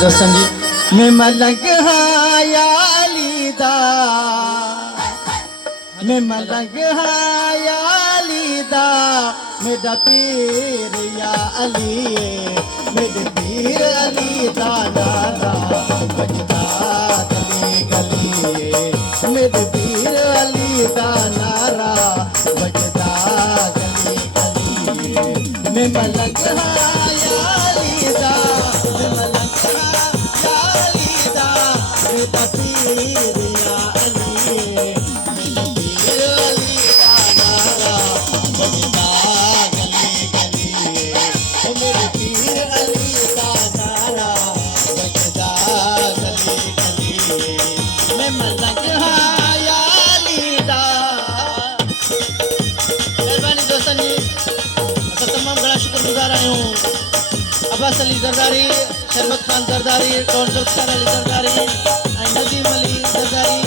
दोस्तन जी मैं मलंग हायाली दा मैं मलंग हायाली दा मेरा पीर या अली मेरे पीर अली दा नारा बजदा गली गली मेरे पीर अली दा नारा बजदा गली गली मैं मलंग हायाली दा मैं मलंग हायाली दा मेरा पीर या अली मेरे पीर अली दा नारा बजदा गली गली ओ मेरे पीर अली दा नारा बजदा गली गली मैं मलंग हायाली दा। मेहरबानी दोस्तन जी असां तमाम घणा शुक्रगुज़ार आहियूं अब्बास अली ज़रदारी शरबत खान ज़रदारी डॉन ज़ुल्फ़िकार अली ज़रदारी ऐं नदीम अली ज़रदारी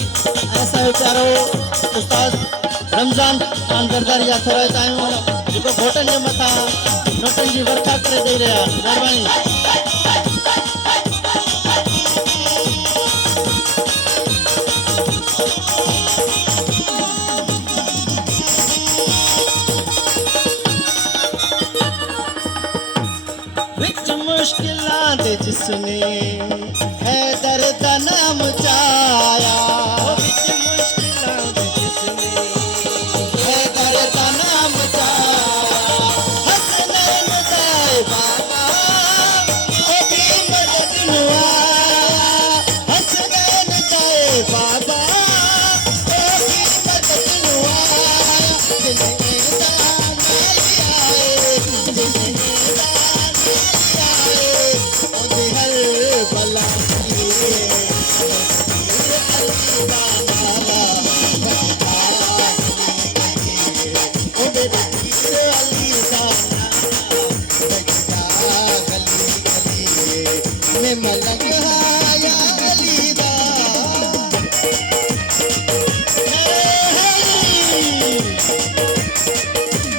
ऐं असांजो प्यारो उस्ताद रमज़ान खान ज़रदारी जा थोराइता आहियूं जेको घोटनि जे मथां नोटनि जी वर्खा करे ॾेई रहिया आहिनि। महिरबानी विच मुश्किलां दे जिसने हैदर दा नाम चाया विच मुश्किलां दे जिसने हैदर दा नाम चाया हसनैन दाए बाबा ओ भी मदद नु आया हसनैन दाए बाबा ओ भी मदद नु आया जिन्हें दान आए जिन्हें मैं मलंग हायाली दा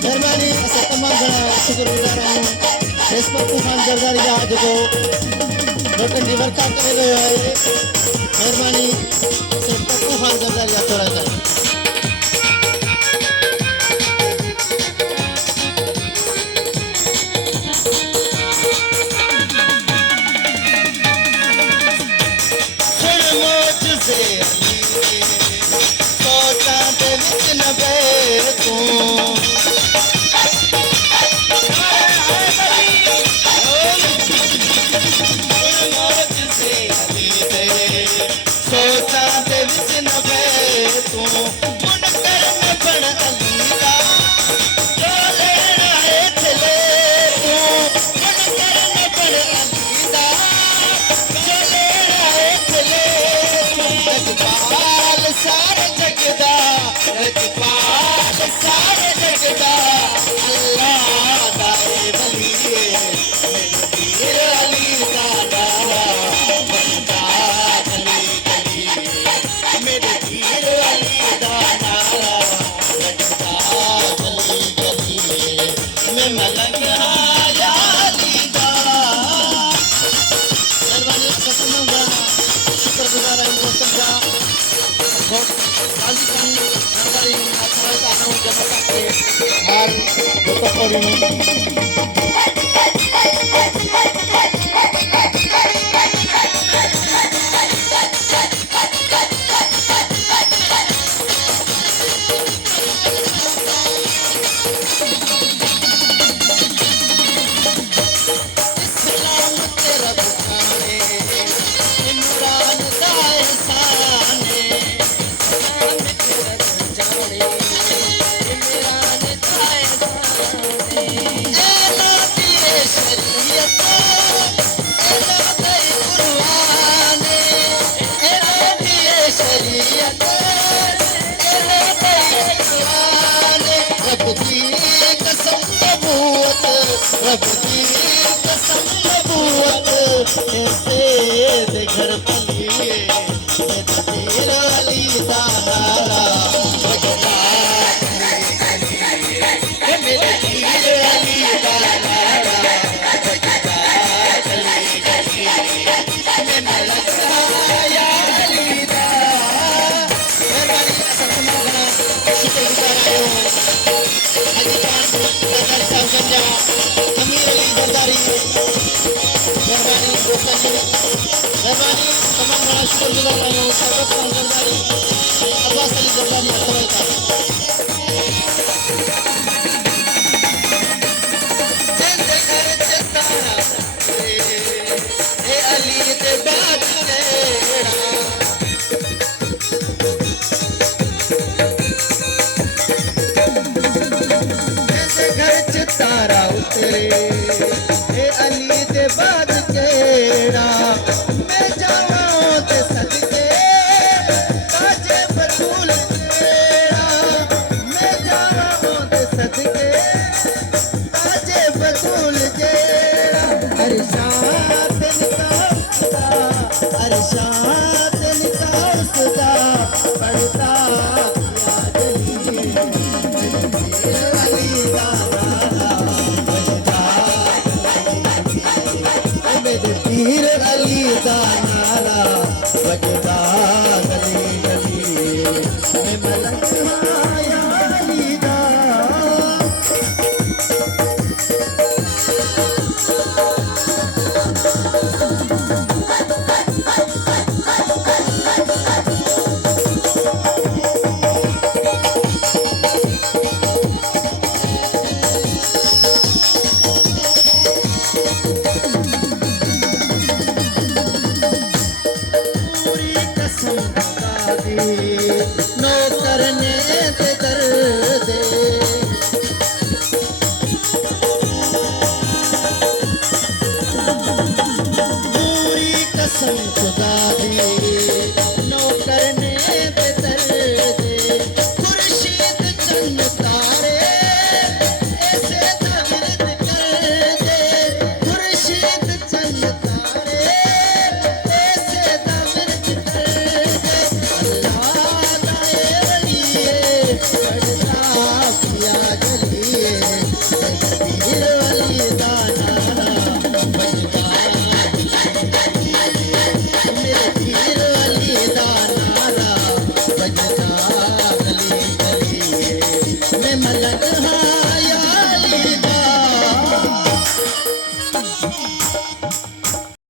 मेहरबानी असां तमामु घणा शुक्रगुज़ार आहियूं रेशमत खान ज़रदारी जा जेको नोटनि जी वर्खा करे रहियो आहे। मेहरबानी रेशमत खान ज़रदारी जा थोराइता आहियूं। घर पलिए अली दा नारा बजदा मेरे पीर अली दा नारा बजदा गली गली दोस्तों जी मेहरबानी तमाम घणा शुक्रगुज़ार आहियूं शरबत खान ज़रदारी अब्बास अली ज़रदारी अथवई का जंहिंजे घर च तारा हे अली ते बाग कहिड़ा जंहिंजे घर च तारा उतरे हे अली ते बाग कहिड़ा मैं जावां ते सदके ताजे बतूल कहिड़ा मैं जावां ते सदके ताजे बतूल कहिड़ा अरशात निकासदा अरशात निकासदा पढ़ता किया जली अली दादा बजदा मेरे पीर अली दा नारा बजदा गली गली मैं मलक आया अली दा पूरी कसम खुदा दी नौकर ने ते दर्द पूरी कसम खुदा दी